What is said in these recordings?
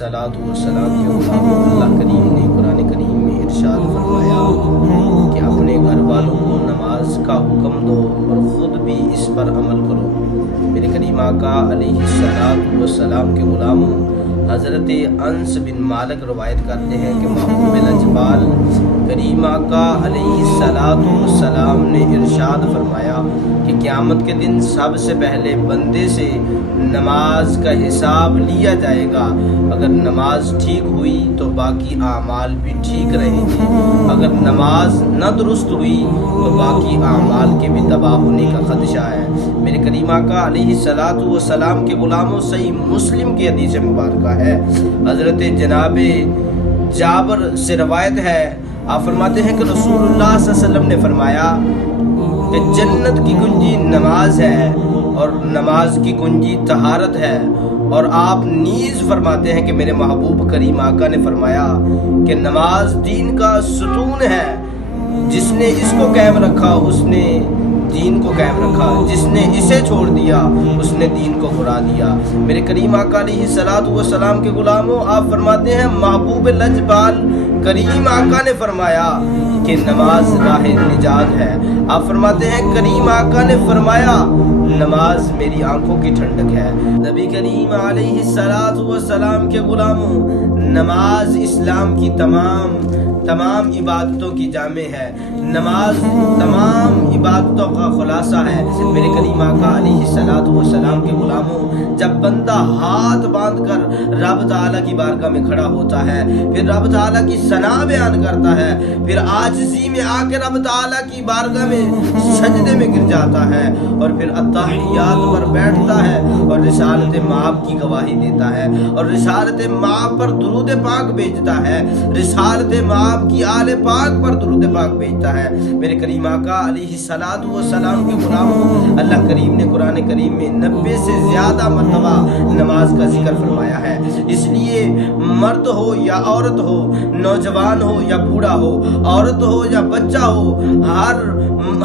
अलैहिस्सलातु वस्सलाम के गुलामों, अल्लाह करीम ने कुरान करीम में इरशाद फरमाया कि अपने घर वालों को नमाज का हुक्म दो और ख़ुद भी इस पर अमल करो। मेरे करीम आका अलैहिस्सलातु वस्सलाम के गुलामों, हज़रत अंस बिन मालिक रवायत करते हैं कि महबूब लजपाल करीम आका अलैहिस्सलातु वस्सलाम ने इरशाद फरमाया कि क़यामत के दिन सबसे पहले बंदे से नमाज का हिसाब लिया जाएगा। अगर नमाज ठीक हुई तो बाकी आमाल भी ठीक रहेंगे, अगर नमाज न दुरुस्त हुई तो बाकी आमाल के भी तबाह होने का खदशा है। मेरे करीम आका अलैहिस्सलातु वस्सलाम के गुलामों, सही मुस्लिम की हदीस मुबारक है, हज़रत जनाबे जाबर से रवायत है, आप फरमाते हैं कि रसूलुल्लाह सल्लल्लाहु अलैहि वसल्लम ने फरमाया कि जन्नत की कुंजी नमाज है और नमाज की कुंजी तहारत है। और आप नीज़ फरमाते हैं कि मेरे महबूब करीम आका ने फरमाया कि नमाज दीन का सुतून है, जिसने इसको कायम रखा उसने दीन को कायम रखा, जिसने इसे छोड़ दिया उसने दीन को भुला दिया। मेरे करीम आका अलैहिस्सलातु वस्सलाम के गुलामों, आप फरमाते हैं महबूब लजपाल करीम आका ने फरमाया कि नमाज राह निजात है। आप फरमाते हैं करीम आका ने फरमाया नमाज मेरी आंखों की ठंडक है। नबी करीम अलैहिस्सलातु वस्सलाम के गुलामों, नमाज इस्लाम की तमाम इबादतों की जामे है, नमाज तमाम इबादतों का खुलासा है। मेरे करीम आका अलैहिस्सलातु वस्सलाम के गुलामों, जब बंदा हाथ बांध कर रब ताला की बारगाह में खड़ा होता है, फिर रब ताला की सना बयान करता है, फिर आजिज़ी में आके रब ताला की बारगाह में सजदे में गिर जाता है और फिर अत्ताहियात पर बैठता है और रिसालत माब की गवाही देता है और रिसालत माब पर दुरूद पाक भेजता है, रिसालत माब की आले पाक पर दुरूद पाक भेजता है। मेरे करीम आका अलैहिस्सलातु वस्सलाम के गुलामों, अल्लाह करीम ने कुरान करीम में 90 से ज़्यादा मरतबा नमाज का जिक्र फरमाया है। इसलिए मर्द हो या औरत हो, नौजवान हो या बूढ़ा हो, औरत हो या बच्चा हो,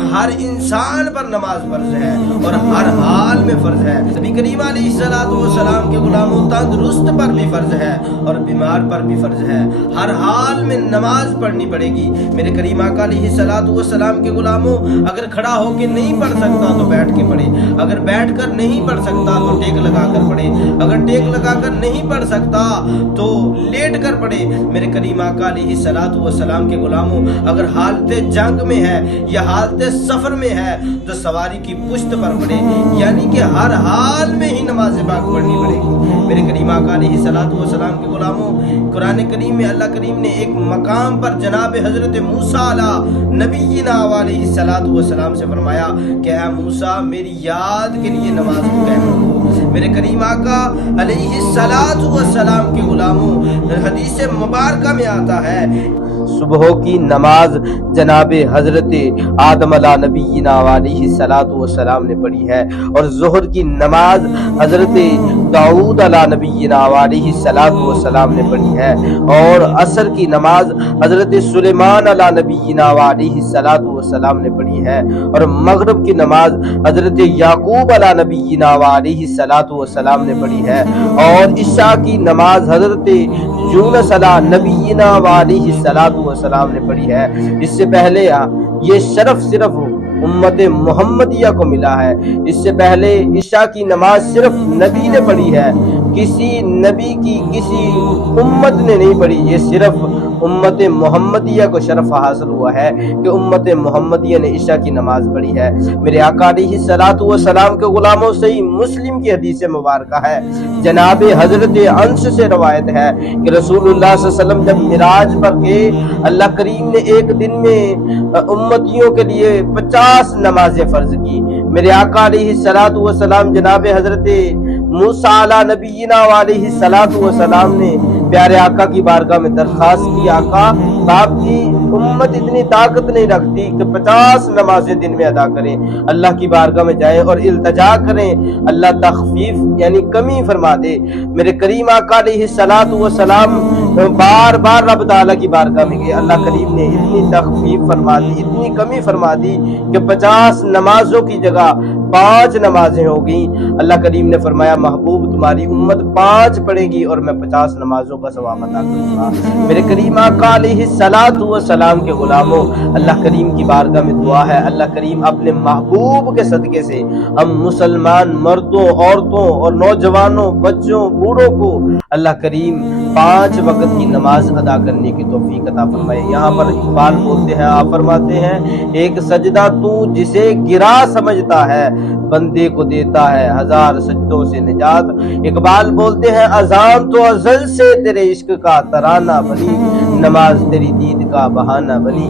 हर इंसान पर नमाज फर्ज है और हर हाल में फर्ज है। नबी करीम अलैहिस्सलातु वस्सलाम के गुलामों, तंदुरुस्त पर भी फर्ज है और बीमार पर भी फर्ज है। हर हाल में नमाज पढ़नी पड़ेगी। मेरे करीम आका अलैहिस्सलातु वस्सलाम के गुलामों, अगर खड़ा होकर नहीं पढ़ सकता तो बैठ के पढ़े, अगर बैठ कर नहीं पढ़ सकता तो टेक लगा कर पढ़े, अगर टेक लगा कर नहीं पढ़ सकता तो लेट कर पढ़े। मेरे करीम आका अलैहिस्सलातु वस्सलाम के गुलामों, अगर हालत जंग में है या हालत सफर में है तो सवारी की पुश्त पर पढ़े, यानी कि हर हाल में ही नमाज पाक पढ़नी पड़ेगी। मेरे करीम आका अलैहिस्सलातु वस्सलाम के गुलामों, कुरान करीम में अल्लाह करीम ने एक मकाम पर जनाब हजरत मूसा अला नबीना अलैहिस्सलातु वस्सलाम से फरमाया कि ऐ मूसा, मेरी याद के लिए नमाज को कायम रखो। मेरे करीम आका अलैहिस्सलातु वस्सलाम के गुलामों, हदीस मुबारक में आता है सुबह की नमाज जनाब हजरत आदम अला नबीना अलैहिस्सलातु वस्सलाम ने पढ़ी है और ज़ोहर की नमाज हजरत दाऊद अला नबीना अलैहिस्सलातु वस्सलाम ने पढ़ी है और असर की नमाज हजरत सुलेमान अला नबीना अलैहिस्सलातु वस्सलाम ने पढ़ी है और मगरिब की नमाज हजरत याकूब अला नबीना अलैहिस्सलातु वस्सलाम ने पढ़ी है और इशा की नमाज हजरत यूनुस अला नबीना अलैहिस्सलातु वस्सलाम ने पढ़ी है। इससे पहले ये शरफ सिर्फ उम्मत मुहम्मदिया को मिला है। इससे पहले इशा की नमाज सिर्फ नबी ने पढ़ी है, किसी नबी की किसी उम्मत ने नहीं पढ़ी। ये सिर्फ उम्मत मुहम्मदिया को शरफ हासिल हुआ है कि उम्मत मुहम्मदिया ने इशा की नमाज पढ़ी है। मेरे आका अलैहिस्सलातु वस्सलाम के गुलामों, सही मुस्लिम की हदीस मुबारक है, जनाब हजरत अंस से रवायत है कि रसूलुल्लाह सल्लल्लाहु अलैहि वसल्लम जब मिराज पर गए, अल्लाह करीम ने एक दिन में उम्मतियों के लिए 50 नमाजें फर्ज की। मेरे आका अलैहिस्सलातु वस्सलाम जनाब हजरत मूसा अला नबीना अलैहिस्सलातु वस्सलाम ने प्यारे आका की बारगाह में दरखास्त की, आका आपकी उम्मत इतनी ताकत नहीं रखती कि 50 नमाजें दिन में अदा करें। अल्लाह की बारगाह में जाएं और इल्तजा करें, अल्लाह तखफीफ यानी कमी फरमा दे। मेरे करीम आका अलैहिस्सलातु वस्सलाम बार बार रब ताला की बारगाह में गए, अल्लाह करीम ने इतनी तखफीफ फरमा दी, इतनी कमी फरमा दी कि 50 नमाजों की जगह 5 نمازیں ہوگی۔ اللہ کریم نے فرمایا محبوب تمہاری امت 5 پڑھے گی اور میں 50 نمازوں کا ثواب عطا کروں گا۔ میرے کریم آقا علیہ الصلوۃ والسلام کے غلاموں، اللہ کریم کی بارگاہ میں دعا ہے، اللہ کریم اپنے محبوب کے صدقے سے ہم مسلمان مردوں، عورتوں اور نوجوانوں، بچوں، بوڑھوں کو اللہ کریم 5 وقت کی نماز ادا کرنے کی توفیق عطا فرمائے۔ یہاں پر اقبال بولتے ہیں، آپ فرماتے ہیں ایک سجدہ تو جسے گرا سمجھتا ہے، بندے کو دیتا ہے 1000 سجدوں سے نجات۔ اقبال بولتے ہیں اذان تو ازل سے تیرے عشق کا ترانہ بنی، نماز تیری دید کا بہانہ بنی۔